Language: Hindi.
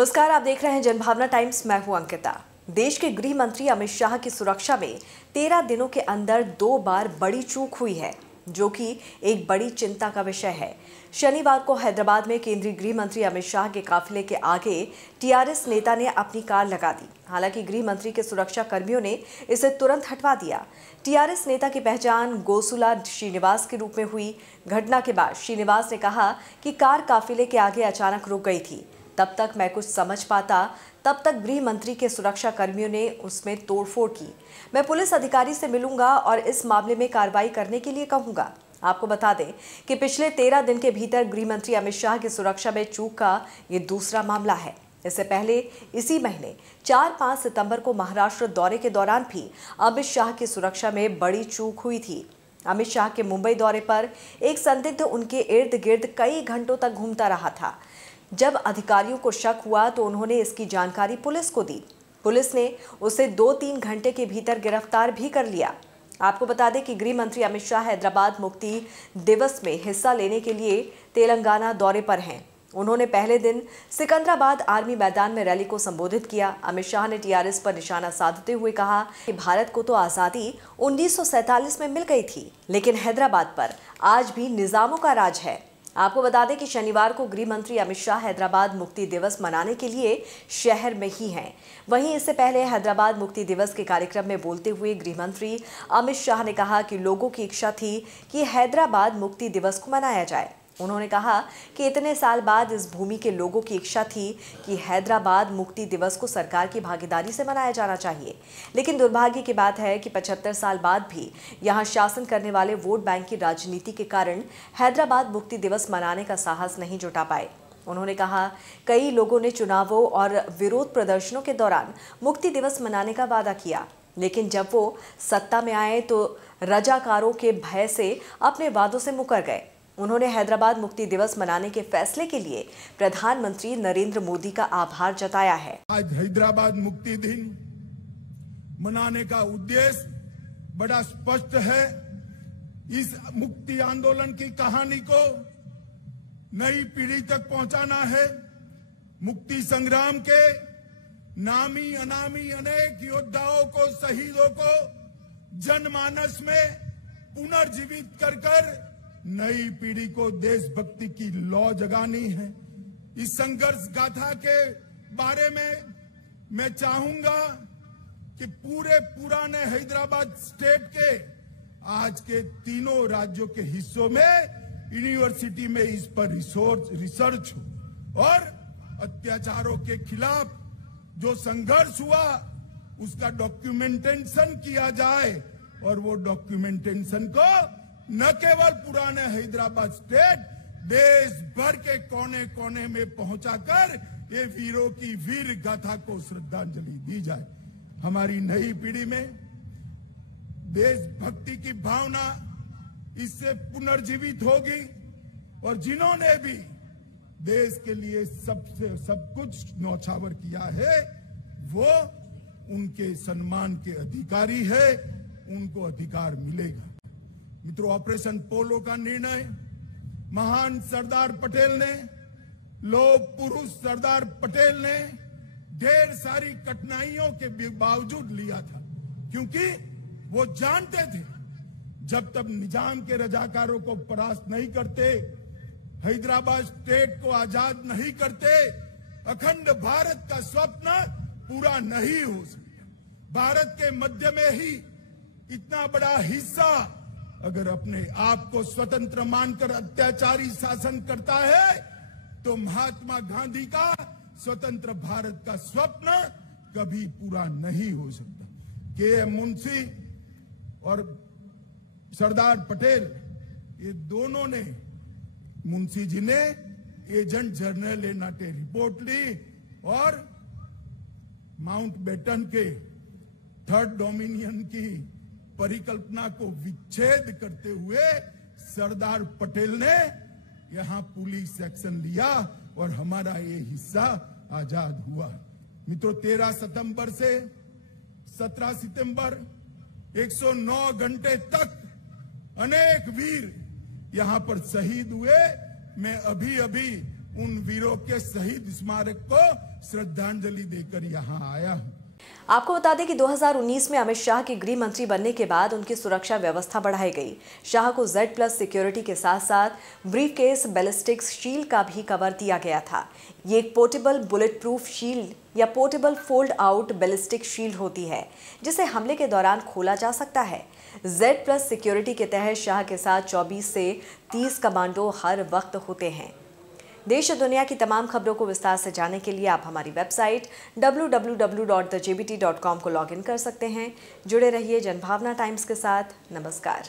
नमस्कार, आप देख रहे हैं जनभावना टाइम्स। मैं हूं अंकिता। देश के गृह मंत्री अमित शाह की सुरक्षा में 13 दिनों के अंदर 2 बार बड़ी चूक हुई है, जो कि एक बड़ी चिंता का विषय है। शनिवार को हैदराबाद में केंद्रीय गृह मंत्री अमित शाह के काफिले के आगे टीआरएस नेता ने अपनी कार लगा दी। हालांकि गृह मंत्री के सुरक्षा कर्मियों ने इसे तुरंत हटवा दिया। टीआरएस नेता की पहचान गोसुला श्रीनिवास के रूप में हुई। घटना के बाद श्रीनिवास ने कहा कि कार काफिले के आगे अचानक रुक गई थी। तब तक मैं कुछ समझ पाता, तब तक गृह मंत्री के सुरक्षा कर्मियों ने उसमें तोड़फोड़ की। मैं पुलिस अधिकारी से मिलूंगा और इस मामले में कार्रवाई करने के लिए कहूंगा। आपको बता दें कि पिछले 13 दिन के भीतर गृह मंत्री अमित शाह की सुरक्षा में चूक का ये दूसरा मामला है। इससे पहले इसी महीने 4-5 सितंबर को महाराष्ट्र दौरे के दौरान भी अमित शाह की सुरक्षा में बड़ी चूक हुई थी। अमित शाह के मुंबई दौरे पर एक संदिग्ध उनके इर्द गिर्द कई घंटों तक घूमता रहा था। जब अधिकारियों को शक हुआ तो उन्होंने इसकी जानकारी पुलिस को दी। पुलिस ने उसे 2-3 घंटे के भीतर गिरफ्तार भी कर लिया। आपको बता दें कि गृह मंत्री अमित शाह हैदराबाद मुक्ति दिवस में हिस्सा लेने के लिए तेलंगाना दौरे पर हैं। उन्होंने पहले दिन सिकंदराबाद आर्मी मैदान में रैली को संबोधित किया। अमित शाह ने टीआरएस पर निशाना साधते हुए कहा कि भारत को तो आज़ादी 1947 में मिल गई थी, लेकिन हैदराबाद पर आज भी निजामों का राज है। आपको बता दें कि शनिवार को गृह मंत्री अमित शाह हैदराबाद मुक्ति दिवस मनाने के लिए शहर में ही हैं। वहीं इससे पहले हैदराबाद मुक्ति दिवस के कार्यक्रम में बोलते हुए गृह मंत्री अमित शाह ने कहा कि लोगों की इच्छा थी कि हैदराबाद मुक्ति दिवस को मनाया जाए। उन्होंने कहा कि इतने साल बाद इस भूमि के लोगों की इच्छा थी कि हैदराबाद मुक्ति दिवस को सरकार की भागीदारी से मनाया जाना चाहिए, लेकिन दुर्भाग्य की बात है कि 75 साल बाद भी यहां शासन करने वाले वोट बैंक की राजनीति के कारण हैदराबाद मुक्ति दिवस मनाने का साहस नहीं जुटा पाए। उन्होंने कहा, कई लोगों ने चुनावों और विरोध प्रदर्शनों के दौरान मुक्ति दिवस मनाने का वादा किया, लेकिन जब वो सत्ता में आए तो रजाकारों के भय से अपने वादों से मुकर गए। उन्होंने हैदराबाद मुक्ति दिवस मनाने के फैसले के लिए प्रधानमंत्री नरेंद्र मोदी का आभार जताया है। आज हैदराबाद मुक्ति दिन मनाने का उद्देश्य बड़ा स्पष्ट है। इस मुक्ति आंदोलन की कहानी को नई पीढ़ी तक पहुंचाना है। मुक्ति संग्राम के नामी अनामी अनेक योद्धाओं को, शहीदों को जनमानस में पुनर्जीवित कर नई पीढ़ी को देशभक्ति की लौ जगानी है। इस संघर्ष गाथा के बारे में मैं चाहूंगा कि पूरे पुराने हैदराबाद स्टेट के आज के तीनों राज्यों के हिस्सों में यूनिवर्सिटी में इस पर रिसर्च हो और अत्याचारों के खिलाफ जो संघर्ष हुआ उसका डॉक्यूमेंटेशन किया जाए और वो डॉक्यूमेंटेशन को न केवल पुराने हैदराबाद स्टेट, देश भर के कोने कोने में पहुंचाकर ये वीरों की वीर गाथा को श्रद्धांजलि दी जाए। हमारी नई पीढ़ी में देशभक्ति की भावना इससे पुनर्जीवित होगी और जिन्होंने भी देश के लिए सब कुछ न्यौछावर किया है वो उनके सम्मान के अधिकारी है, उनको अधिकार मिलेगा। मित्रों, ऑपरेशन पोलो का निर्णय महान सरदार पटेल ने, लौह पुरुष सरदार पटेल ने ढेर सारी कठिनाइयों के बावजूद लिया था, क्योंकि वो जानते थे जब तक निजाम के रजाकारों को परास्त नहीं करते, हैदराबाद स्टेट को आजाद नहीं करते, अखंड भारत का स्वप्न पूरा नहीं हो सकता। भारत के मध्य में ही इतना बड़ा हिस्सा अगर अपने आप को स्वतंत्र मानकर अत्याचारी शासन करता है तो महात्मा गांधी का स्वतंत्र भारत का स्वप्न कभी पूरा नहीं हो सकता। के.एम. मुंशी और सरदार पटेल, ये दोनों ने, मुंशी जी ने एजेंट जनरल ए नाटे रिपोर्ट ली और माउंटबेटन के थर्ड डोमिनियन की परिकल्पना को विच्छेद करते हुए सरदार पटेल ने यहां पुलिस एक्शन लिया और हमारा ये हिस्सा आजाद हुआ। मित्रों, 13 सितंबर से 17 सितंबर 109 घंटे तक अनेक वीर यहां पर शहीद हुए। मैं अभी अभी उन वीरों के शहीद स्मारक को श्रद्धांजलि देकर यहाँ आया हूँ। आपको बता दें कि 2019 में अमित शाह के गृह मंत्री बनने के बाद उनकी सुरक्षा व्यवस्था बढ़ाई गई। शाह को Z+ सिक्योरिटी के साथ साथ ब्रीफकेस बैलिस्टिक शील्ड का भी कवर दिया गया था। ये एक पोर्टेबल बुलेट प्रूफ शील्ड या portable fold out ballistic shield होती है, जिसे हमले के दौरान खोला जा सकता है। Z+ सिक्योरिटी के तहत शाह के साथ 24 से 30 कमांडो हर वक्त होते हैं। देश और दुनिया की तमाम खबरों को विस्तार से जानने के लिए आप हमारी वेबसाइट www.thejbt.com को लॉगिन कर सकते हैं। जुड़े रहिए जनभावना टाइम्स के साथ। नमस्कार।